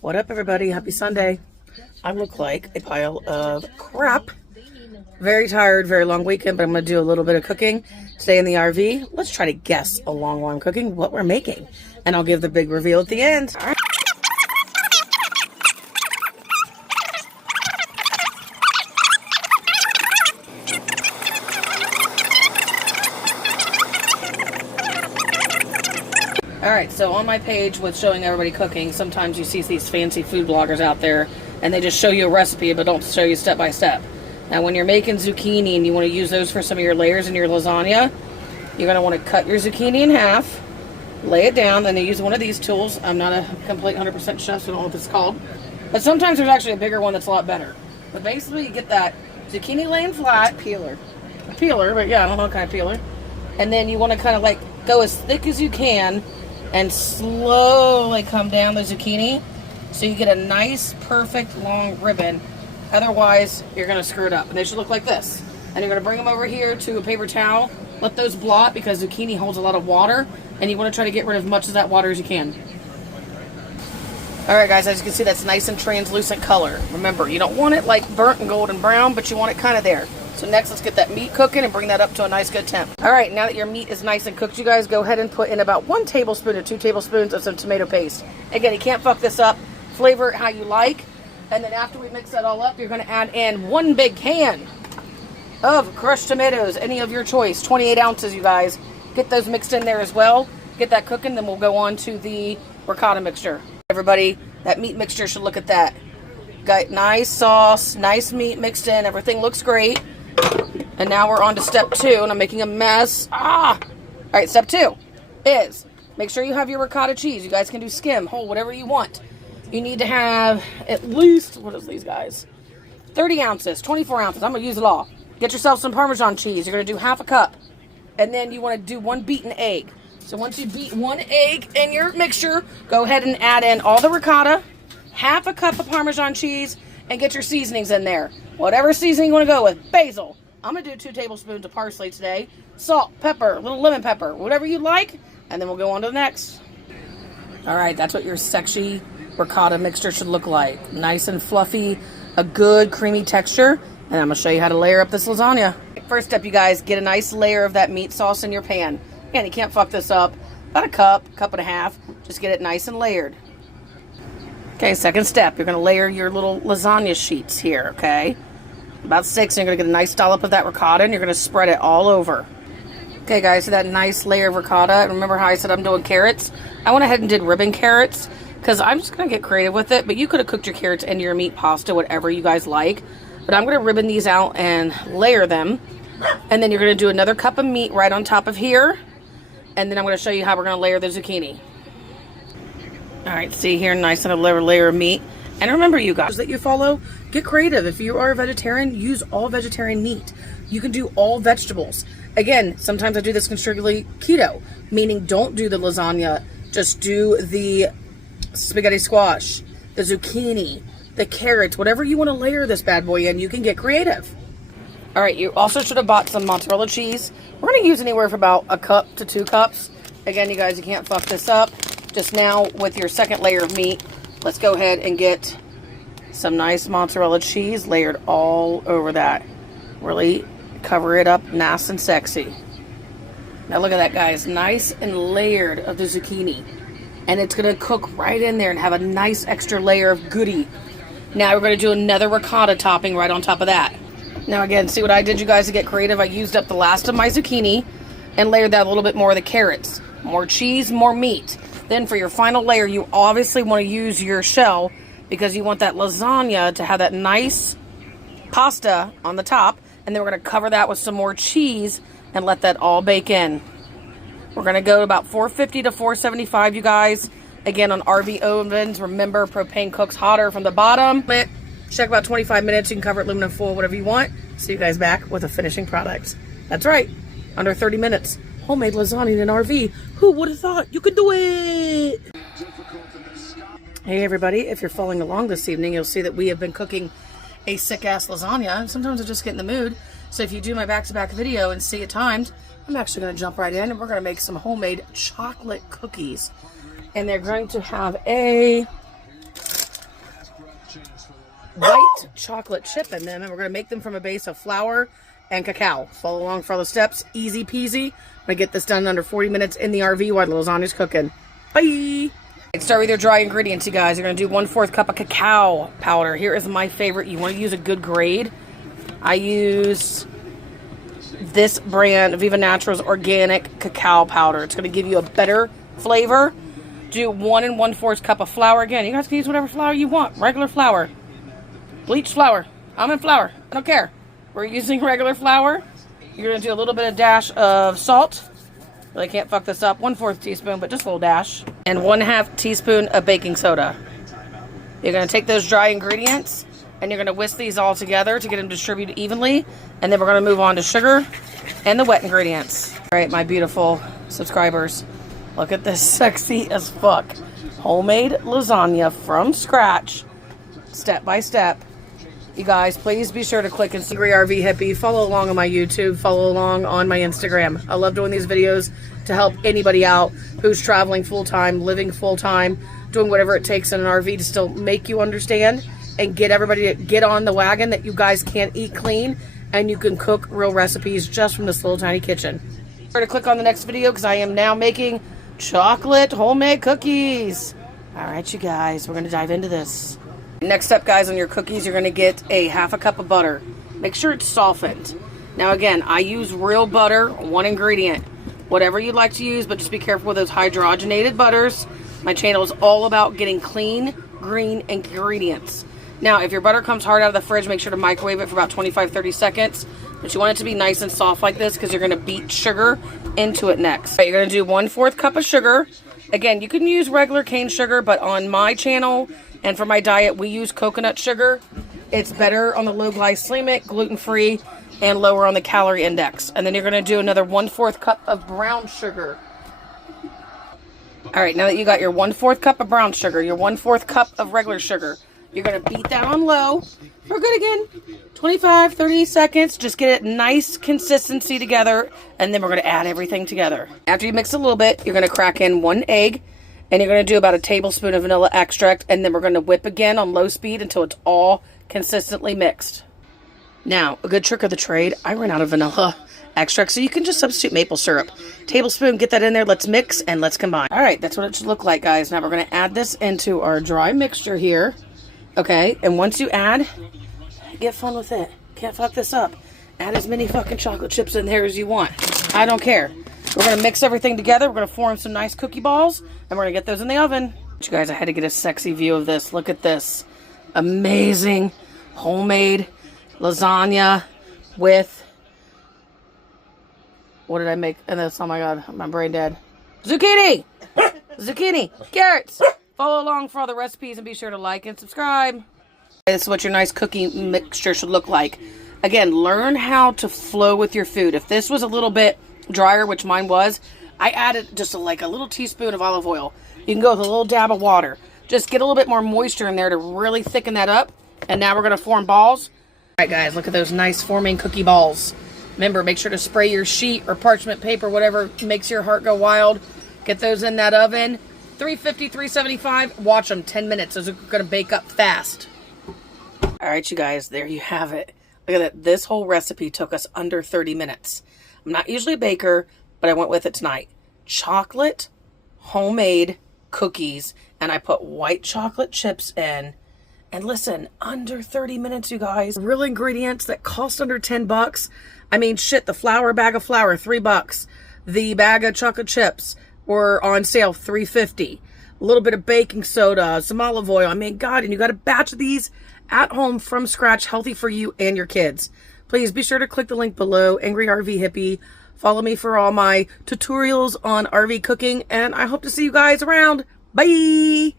What up, everybody? Happy Sunday. I look like a pile of crap. Very tired, very long weekend, but I'm going to do a little bit of cooking today in the RV. Let's try to guess along while I'm cooking what we're making. And I'll give the big reveal at the end. All right. Alright, so on my page with showing everybody cooking, sometimes you see these fancy food bloggers out there and they just show you a recipe but don't show you step by step. Now when you're making zucchini and you want to use those for some of your layers in your lasagna, you're going to want to cut your zucchini in half, lay it down, then you use one of these tools. I'm not a complete 100% chef, so I don't know what it's called. But sometimes there's actually a bigger one that's a lot better. But basically you get that zucchini laying flat. It's a peeler. A peeler, but yeah, I don't know what kind of peeler. And then you want to kind of like go as thick as you can and slowly come down the zucchini so you get a nice, perfect, long ribbon. Otherwise, you're going to screw it up. And they should look like this. And you're going to bring them over here to a paper towel. Let those blot because zucchini holds a lot of water. And you want to try to get rid of as much of that water as you can. Alright guys, as you can see, that's nice and translucent color. Remember, you don't want it like burnt and golden brown, but you want it kind of there. So next, let's get that meat cooking and bring that up to a nice good temp. All right, now that your meat is nice and cooked, you guys go ahead and put in about 1 tablespoon to 2 tablespoons of some tomato paste. Again, you can't fuck this up. Flavor it how you like. And then after we mix that all up, you're going to add in 1 big can of crushed tomatoes, any of your choice, 28 ounces, you guys. Get those mixed in there as well. Get that cooking, then we'll go on to the ricotta mixture. Everybody, that meat mixture should look at that. Got nice sauce, nice meat mixed in. Everything looks great. And now we're on to step 2, and I'm making a mess. All right, step 2 is make sure you have your ricotta cheese. You guys can do skim, whole, whatever you want. You need to have at least, what is these guys? 30 ounces, 24 ounces. I'm going to use it all. Get yourself some Parmesan cheese. You're going to do half a cup. And then you want to do 1 beaten egg. So once you beat 1 egg in your mixture, go ahead and add in all the ricotta, half a cup of Parmesan cheese, and get your seasonings in there. Whatever seasoning you want to go with. Basil. I'm going to do 2 tablespoons of parsley today. Salt, pepper, a little lemon pepper, whatever you like. And then we'll go on to the next. All right, that's what your sexy ricotta mixture should look like. Nice and fluffy, a good creamy texture. And I'm going to show you how to layer up this lasagna. First step, you guys, get a nice layer of that meat sauce in your pan. Again, you can't fuck this up. About a cup and a half. Just get it nice and layered. Okay, second step, you're going to layer your little lasagna sheets here, okay? About 6, and you're going to get a nice dollop of that ricotta, and you're going to spread it all over. Okay, guys, so that nice layer of ricotta. Remember how I said I'm doing carrots? I went ahead and did ribbon carrots, because I'm just going to get creative with it, but you could have cooked your carrots into your meat pasta, whatever you guys like. But I'm going to ribbon these out and layer them. And then you're going to do another cup of meat right on top of here. And then I'm going to show you how we're going to layer the zucchini. All right, see here, nice and a layer of meat. And remember, you guys that you follow, get creative. If you are a vegetarian, use all vegetarian meat. You can do all vegetables. Again, sometimes I do this strictly keto, meaning don't do the lasagna. Just do the spaghetti squash, the zucchini, the carrots, whatever you want to layer this bad boy in, you can get creative. All right, you also should have bought some mozzarella cheese. We're going to use anywhere for about a cup to 2 cups. Again, you guys, you can't fuck this up. Just now, with your second layer of meat, let's go ahead and get some nice mozzarella cheese layered all over that. Really cover it up nice and sexy. Now look at that, guys. Nice and layered of the zucchini. And it's going to cook right in there and have a nice extra layer of goodie. Now we're going to do another ricotta topping right on top of that. Now again, see what I did, you guys, to get creative? I used up the last of my zucchini and layered that a little bit more of the carrots. More cheese, more meat. Then for your final layer, you obviously want to use your shell because you want that lasagna to have that nice pasta on the top. And then we're going to cover that with some more cheese and let that all bake in. We're going to go to about 450 to 475, you guys. Again, on RV ovens, remember, propane cooks hotter from the bottom. Check about 25 minutes. You can cover it aluminum foil, whatever you want. See you guys back with a finishing product. That's right, under 30 minutes. Homemade lasagna in an RV. Who would have thought you could do it? Hey everybody, if you're following along this evening, you'll see that we have been cooking a sick-ass lasagna. And sometimes I just get in the mood. So if you do my back-to-back video and see it timed, I'm actually going to jump right in and we're going to make some homemade chocolate cookies. And they're going to have a white chocolate chip in them, and we're going to make them from a base of flour and cacao. Follow along for all the steps. Easy peasy. I'm going to get this done in under 40 minutes in the RV while the lasagna's cooking. Bye! Start with your dry ingredients, you guys. You're going to do 1/4 cup of cacao powder. Here is my favorite. You want to use a good grade. I use this brand, Viva Naturals Organic Cacao Powder. It's going to give you a better flavor. Do 1 1/4 cup of flour. Again, you guys can use whatever flour you want. Regular flour. Bleached flour. Almond flour. I don't care. We're using regular flour. You're going to do a little bit of dash of salt. Really can't fuck this up. 1/4 teaspoon, but just a little dash. And 1/2 teaspoon of baking soda. You're going to take those dry ingredients and you're going to whisk these all together to get them distributed evenly. And then we're going to move on to sugar and the wet ingredients. All right, my beautiful subscribers. Look at this sexy as fuck homemade lasagna from scratch, step by step. You guys, please be sure to click and Angry RV Hippie. Follow along on my YouTube. Follow along on my Instagram. I love doing these videos to help anybody out who's traveling full-time, living full-time, doing whatever it takes in an RV to still make you understand and get everybody to get on the wagon that you guys can eat clean and you can cook real recipes just from this little tiny kitchen. Be sure to click on the next video because I am now making chocolate homemade cookies. All right, you guys, we're going to dive into this. Next up, guys, on your cookies, you're going to get a 1/2 cup of butter. Make sure it's softened. Now, again, I use real butter, one ingredient. Whatever you'd like to use, but just be careful with those hydrogenated butters. My channel is all about getting clean, green ingredients. Now, if your butter comes hard out of the fridge, make sure to microwave it for about 25-30 seconds. But you want it to be nice and soft like this because you're going to beat sugar into it next. All right, you're going to do 1/4 cup of sugar. Again, you can use regular cane sugar, but on my channel and for my diet, we use coconut sugar. It's better on the low glycemic, gluten-free, and lower on the calorie index. And then you're going to do another 1/4 cup of brown sugar. All right, now that you got your 1/4 cup of brown sugar, your 1/4 cup of regular sugar, you're going to beat that on low for good again. 25-30 seconds. Just get it nice consistency together, and then we're going to add everything together. After you mix a little bit, you're going to crack in 1 egg, and you're going to do about a tablespoon of vanilla extract, and then we're going to whip again on low speed until it's all consistently mixed. Now, a good trick of the trade, I ran out of vanilla extract, so you can just substitute maple syrup. Tablespoon, get that in there, let's mix, and let's combine. All right, that's what it should look like, guys. Now we're going to add this into our dry mixture here. Okay, and once you add, get fun with it. Can't fuck this up. Add as many fucking chocolate chips in there as you want. I don't care. We're going to mix everything together. We're going to form some nice cookie balls, and we're going to get those in the oven. You guys, I had to get a sexy view of this. Look at this. Amazing homemade lasagna with, what did I make? And this, oh my God, my brain dead. Zucchini! Zucchini! Carrots! Follow along for all the recipes and be sure to like and subscribe. This is what your nice cookie mixture should look like. Again, learn how to flow with your food. If this was a little bit drier, which mine was, I added just like a little teaspoon of olive oil. You can go with a little dab of water. Just get a little bit more moisture in there to really thicken that up. And now we're going to form balls. All right, guys, look at those nice forming cookie balls. Remember, make sure to spray your sheet or parchment paper, whatever makes your heart go wild. Get those in that oven. 350, 375. Watch them 10 minutes. Those are going to bake up fast. All right, you guys, there you have it. Look at that. This whole recipe took us under 30 minutes. I'm not usually a baker, but I went with it tonight. Chocolate homemade cookies, and I put white chocolate chips in. And listen, under 30 minutes, you guys. Real ingredients that cost under 10 bucks. I mean, shit, the bag of flour, $3. The bag of chocolate chips were on sale, $3.50. A little bit of baking soda, some olive oil. I mean, God, and you got a batch of these at home from scratch, healthy for you and your kids. Please be sure to click the link below, Angry RV Hippie. Follow me for all my tutorials on RV cooking, and I hope to see you guys around. Bye!